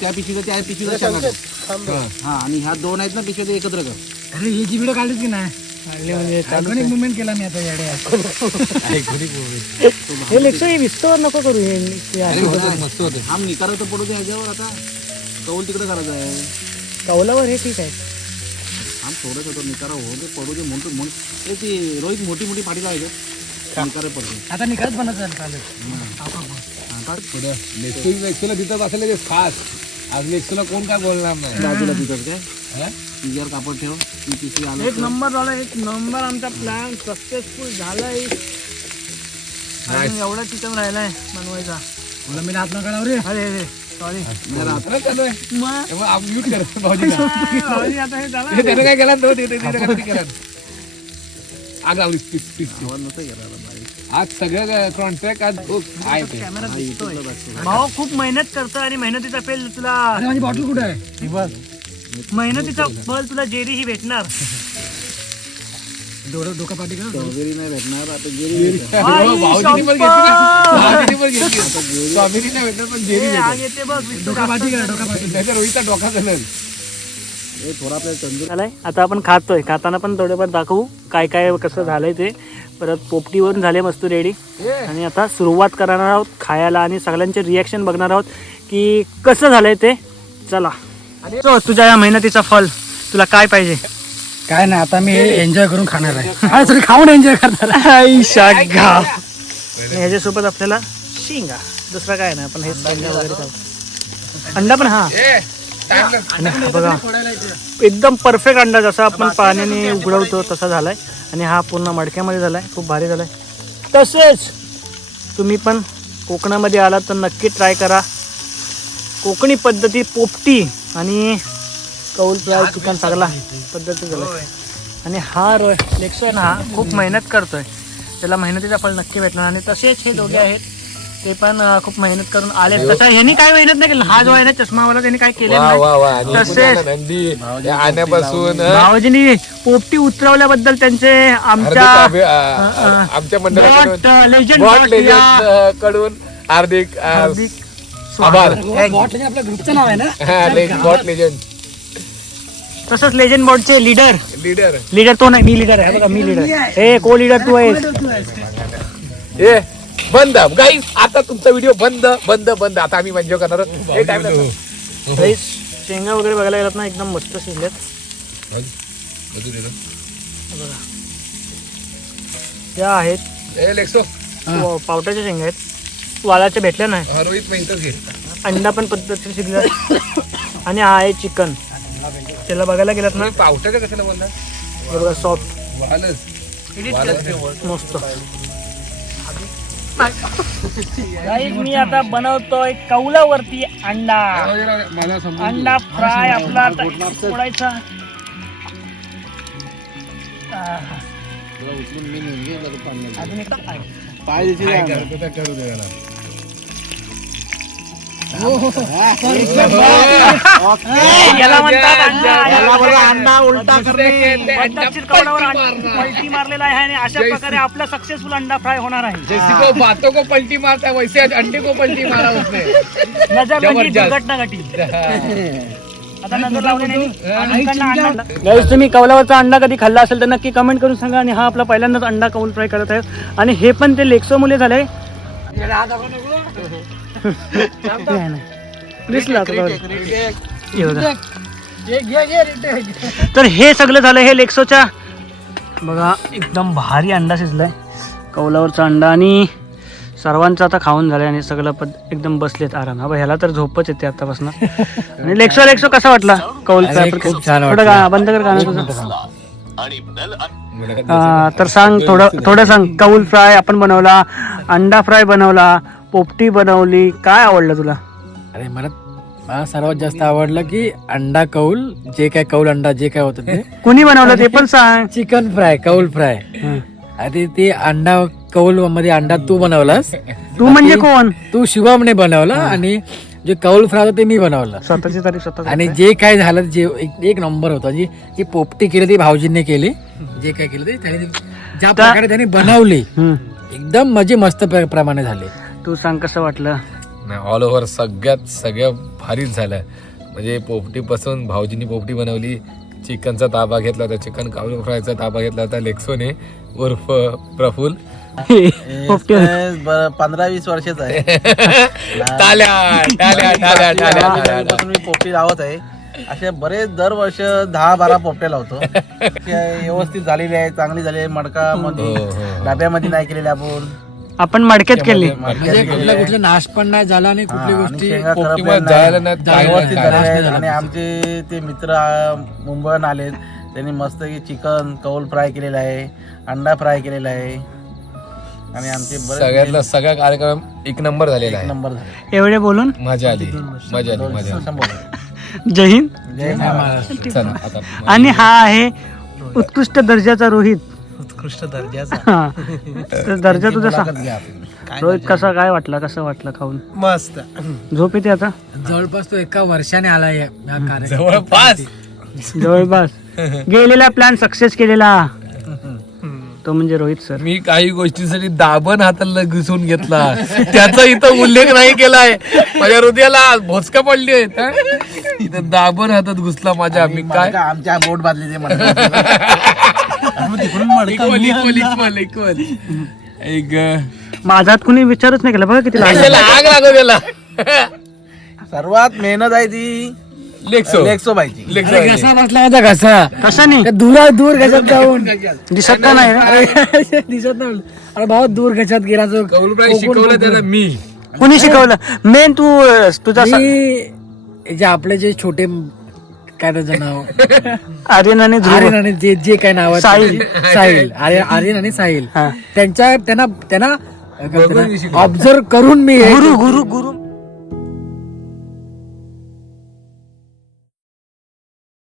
त्या पिशवीचा शेंगा कर. हा आणि ह्या दोन आहेत ना पिशव्या ते एकत्र कर. अरे ही जी व्हिडिओ काढलीच की नाही म्हणजे मुवमेंट केला मी आता याडे हे लेक्चर हे विस्तवर नको करू मस्त होते. हा निकारा तर पडू दे ह्याच्यावर. आता कौल तिकडे करायचं आहे. कौलावर हे ठीक आहे. आम थोडंच होतं निकारा हो दे पडू दे म्हणून ते ती रोहित मोठी मोठी पाठी लावायचं निकारा पडतो. आता निकालच बनत चालेल. लेक्सोला तिथंच असेल ते खास. आज लेक्सोला कोण काय बोलणार नाही. बाजूला तिथंच काय तिच्यावर कापड ठेव. ती पिशवी आलं एक नंबर झाला. एक नंबर आमचा प्लॅन सक्सेसफुल झालाय. एवढा चिकन राहिलाय बनवायचा. मला मी रात नका रे. अरे सॉरी रात्र चालू आहे. मग म्यूट कर भाऊजी. आता हे झालं त्यानं काय केला तो केला आग लावली आवाज नव्हता गेला. आज सगळं कॉन्ट्रॅक्ट आज आहे ते. भाऊ खूप मेहनत करतो आणि मेहनतीचा फेल तुला. माझी बॉटल कुठे आहे. मेहनतीचा फल तुला जेरी ही भेटणार. डोका पाठी का स्ट्रॉबेरी नाही भेटणार. आता जेरी भाऊजीने पण घेतली. स्वामीने नाही भेटणार पण जेरी येते बघ. डोका पाठी का डोका पाठी त्याच्या रोहितचा डोका झाला. थोडा आपल्याला तंदूर झालाय. आता आपण खातोय. खाताना पण थोडेफार दाखवू काय काय कसं झालंय ते. परत पोपटीवरून झाले मस्त रेडी. आणि आता सुरुवात करणार आहोत खायला आणि सगळ्यांचे रिॲक्शन बघणार आहोत की कसं झालंय ते. चला तुझ्या या मेहनतीचा फल तुला काय पाहिजे. काय नाही आता मी एन्जॉय करून खाणार आहे. सॉरी खाऊन एन्जॉय करणार. ह्याच्यासोबत आपल्याला शेंगा दुसरा काय नाही. आपण हे शेंगा वगैरे खाऊ. अंडा पण हा बघा एकदम परफेक्ट अंडा जसा आपण पाण्याने उघडवतो तसा झालाय. आणि हा पूर्ण मडक्यामध्ये झालाय. खूप भारी झालाय. तसेच तुम्ही पण कोकणामध्ये आलात तर नक्की ट्राय करा. कोकणी पद्धती पोपटी आणि कौल फ्राय चिकन सगळा पद्धती झाला. आणि हा लेक्सो ना खूप मेहनत करतोय. त्याला मेहनतीचा फळ नक्की भेटणार. आणि तसेच हे दोघे आहेत ते पण खूप मेहनत करून आले. तसं ह्यांनी काय मेहनत नाही केली. हा जो आहे ना चष्मावाला त्यांनी काय केलं नाही. तसेच आण्यापासून भाऊजींनी पोपटी उतरवल्याबद्दल त्यांचे आमच्या मंडळाकडून कडून हार्दिक आभार. आपल्या ग्रुपचं नाव आहे ना बॉट लेजंड. तसंच लेजंड बॉटचे लीडर तो नाही. मी लीडर आहे बघा. मी लीडर. हे को लीडर तू आहेस. बंद गाईस. आता तुमचा व्हिडिओ बंद. आता आम्ही एन्जॉय करणार. शेंगा वगैरे बघायला गेलात ना एकदम मस्त शिजल्यात. त्या आहेत पावट्याच्या शेंगा आहेत. वालाच्या भेटल्या नाही. रोहित अंडा पण पद्धतशीर शिजला. आणि हा आहे चिकन. त्याला बघायला गेलात ना पावट्याच्या कशाला बोलला बघा सॉफ्ट मस्त. मी आता बनवतोय कौलावरती अंडा. अंडा फ्राय आपला फोडायचा. याला म्हणतात अंडा उलटा करणे. पद्धतशीर कौलावर पलटी मारलेला आहे. आणि अशा प्रकारे आपला सक्सेसफुल अंडा फ्राय होणार आहे. जैसे को बातों को पलटी मारता है वैसे आज अंडे को पलटी मारा उसने. नजर लगी दुर्घटना घटी. आता नजर लावल्याने तुम्ही कौलावरचा अंडा कधी खाल्ला असेल तर नक्की कमेंट करून सांगा. आणि हा आपला पहिल्यांदाच अंडा कौल फ्राय करत आहे. आणि हे पण ते लेक्सो मुले झाले. तर हे सगळं झालं हे लेक्सोच्या. बघा एकदम भारी अंडा शिजलाय. कौलावरचा अंडा. आणि सर्वांचं आता खाऊन झालंय. आणि सगळं एकदम बसलेत आराम. हा ह्याला तर झोपच येते आतापासून. आणि लेक्सो कसा वाटला कौल फ्राय. बंद कर गाणं तुझं. तर सांग थोडं सांग. कौल फ्राय आपण बनवला. अंडा फ्राय बनवला. पोपटी बनवली. काय आवडलं तुला. अरे मला सर्वात जास्त आवडलं की अंडा कौल. जे काय कौल अंडा जे काय होतं ते कुणी बनवलं ते पण सांग. चिकन फ्राय कौल फ्राय. आणि ते अंडा कौल मध्ये अंडा तू बनवलास. तू म्हणजे कोण. तू शिवमने बनवला. आणि जे कौल फ्राय होतं ते मी बनवलं. स्वतःची तारीफ स्वतः. आणि जे काय झालं जे एक नंबर होता. जी पोपटी केली ती भाऊजींनी केली. जे काय केलं ते त्याने ज्या प्रकारे त्यांनी बनवली एकदम मस्त प्रमाणे झाले. तू सांग कसं वाटलं. नाही ऑल ओव्हर सगळ्या भारीच झालं. म्हणजे पोपटीपासून भाऊजींनी पोपटी बनवली, चिकनचा ताबा घेतला होता, चिकन कावली फ्रायचा ताबा घेतला होता लेक्सोने उर्फ प्रफुल्ल. 15-20 वर्षाचा आहे. टाल्या लहानपणापासून मी पोपटी लावत आहे. असे बरेच दरवर्ष 10-12 पोपट्या लावतो. व्यवस्थित झालेली आहे, चांगली झाली आहे. मडकामध्ये डब्यामध्ये नाही केलेले आपण मडक्यात केली. म्हणजे कुठला नाश पण नाही झाला आणि कुठली गोष्टी व्यवस्थित झालेल्या आहेत. आणि आमचे ते मित्र मुंबईहून आले, त्यांनी मस्त चिकन कौल फ्राय केलेला आहे, अंडा फ्राय केलेला आहे. आणि आमचे सगळा कार्यक्रम एक नंबर झालेला आहे. नंबर झाले. एवढे बोलून मजा आली. जय हिंद. चला आता आणि हा आहे उत्कृष्ट दर्जाचा रोहित. उत्कृष्ट दर्जाचा तर दर्जा तुझा सांग. रोहित कसं वाटलं खाऊन? मस्त. झोप येते आता? जवळपास तो एका वर्षाने आलाय या कार्यक्रम. जवळपास गेलेला प्लॅन सक्सेस केलेला तो म्हणजे रोहित सर. मी काही गोष्टीसाठी दाबण हाताला घुसून घेतला, त्याचा इथं उल्लेख नाही केलाय. माझ्या हृदयाला भोचका पडली आहेत. इथं दाबण हातात घुसला माझ्या. मी काय आमच्या बोट बांधले ते माझ्यात कुणी विचारच नाही केला बघा किती लागला. आग लागू त्याला. सर्वात मेहनत आहे ती लेक्सो बाईची. घसा बसला माझा घसा. कसा नाही दूर घशात जाऊन दिसत का नाही? दिसत नाही. अरे भाऊ दूर घशात गेला तो. शिकवलं त्याला मी. कुणी शिकवलं? मेन तुझा जे आपले जे छोटे काय त्याचं नाव आर्यन आणि आर्यन आणि जे काय नाव आहे साहिल. आर्यन आणि साहिल त्यांना ऑब्झर्व करून मी गुरु